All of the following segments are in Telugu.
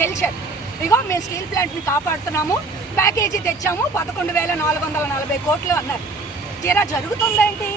గెలిచారు. ఇగో మేము స్టీల్ ప్లాంట్ని కాపాడుతున్నాము, ప్యాకేజీ తెచ్చాము, 11,440 కోట్లు అన్నారు. తీరా జరుగుతుందేంటి?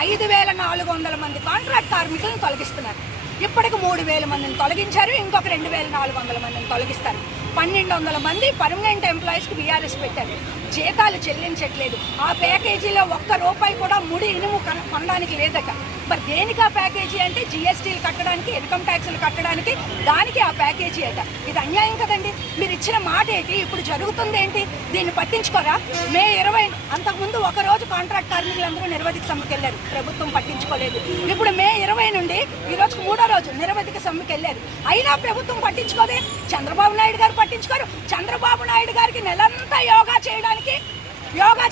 5,400 మంది కాంట్రాక్ట్ కార్మికులను తొలగిస్తున్నారు. ఇప్పటికి 3,000 మందిని తొలగించారు, ఇంకొక 2,400 మందిని తొలగిస్తారు. 1,200 మంది పర్మనెంట్ ఎంప్లాయీస్కి బీఆర్ఎస్ పెట్టారు. జీతాలు చెల్లించట్లేదు. ఆ ప్యాకేజీలో ₹1 కూడా ముడి ఇనుము కొనడానికి లేదట. మరి దేనికి ఆ ప్యాకేజీ అంటే జీఎస్టీలు కట్టడానికి, ఇన్కమ్ ట్యాక్సులు కట్టడానికి, దానికి ఆ ప్యాకేజీ అట. ఇది అన్యాయం కదండి. మీరు ఇచ్చిన మాట ఏంటి? ఇప్పుడు జరుగుతుంది ఏంటి? దీన్ని పట్టించుకోరా? మే 20 అంతకుముందు ఒకరోజు కాంట్రాక్ట్ కార్మికులందరూ నిరవధిక సమ్మెకి వెళ్ళారు, ప్రభుత్వం పట్టించుకోలేదు. ఇప్పుడు మే 20 నుండి ఈ రోజుకు 3వ రోజు నిరవధిక సమ్మెకి వెళ్ళారు, అయినా ప్రభుత్వం పట్టించుకోదే. చంద్రబాబు నాయుడు గారు పట్టించుకోరు. చంద్రబాబు నాయుడు గారికి నెలంతా యోగా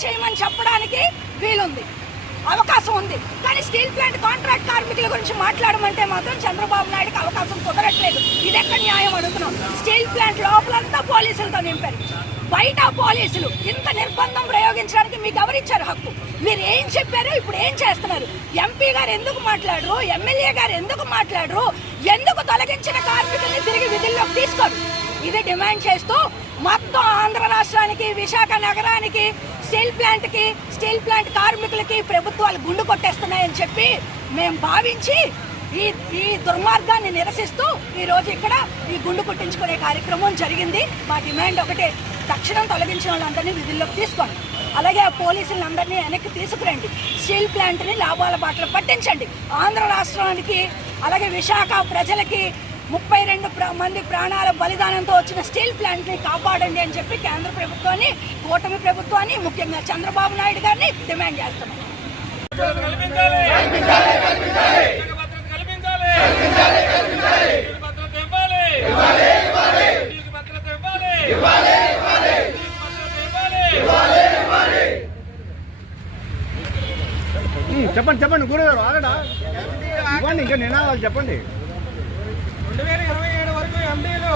చేయమని చెప్పడానికి వీలుంది, అవకాశం ఉంది. కానీ స్టీల్ ప్లాంట్ కాంట్రాక్ట్ కార్మికుల గురించి మాట్లాడమంటే మాత్రం చంద్రబాబు నాయుడుకి అవకాశం కుదరట్లేదు. ఇది ఎక్కడ న్యాయం అడుగుతున్నాం? స్టీల్ ప్లాంట్ లోపలంతా పోలీసులతో నింపారు, బయట పోలీసులు. ఇంత నిర్బంధం ప్రయోగించడానికి మీకు ఎవరిచ్చారు హక్కు? మీరు ఏం చెప్పారు? ఇప్పుడు ఏం చేస్తున్నారు? ఎంపీ గారు ఎందుకు మాట్లాడరు? ఎమ్మెల్యే గారు ఎందుకు మాట్లాడరు? ఎందుకు తొలగించిన కార్మికుల్ని తిరిగి విధుల్లోకి తీసుకోరు? ఇది డిమాండ్ చేస్తూ మొత్తం ఆంధ్ర రాష్ట్రానికి, విశాఖ నగరానికి, స్టీల్ ప్లాంట్ కార్మికులకి ప్రభుత్వాలు గుండు కొట్టేస్తున్నాయని చెప్పి మేము భావించి ఈ దుర్మార్గాన్ని నిరసిస్తూ ఈరోజు ఇక్కడ ఈ గుండు కొట్టించుకునే కార్యక్రమం జరిగింది. మా డిమాండ్ ఒకటే, తక్షణం తొలగించిన వాళ్ళందరినీ విధుల్లోకి తీసుకోండి. అలాగే ఆ పోలీసులందరినీ వెనక్కి తీసుకురండి. స్టీల్ ప్లాంట్ని లాభాల బాటలు పట్టించండి. ఆంధ్ర రాష్ట్రానికి అలాగే విశాఖ ప్రజలకి 32 మంది ప్రాణాల బలిదానంతో వచ్చిన స్టీల్ ప్లాంట్ని కాపాడండి అని చెప్పి కేంద్ర ప్రభుత్వాన్ని, కూటమి ప్రభుత్వాన్ని, ముఖ్యంగా చంద్రబాబు నాయుడు గారిని డిమాండ్ చేస్తున్నాం. చెప్పండి గురుగారు, ఆగడా ఇవ్వండి, ఇంకా నినాదాలు చెప్పండి. 2027 వరకు ఎండీలు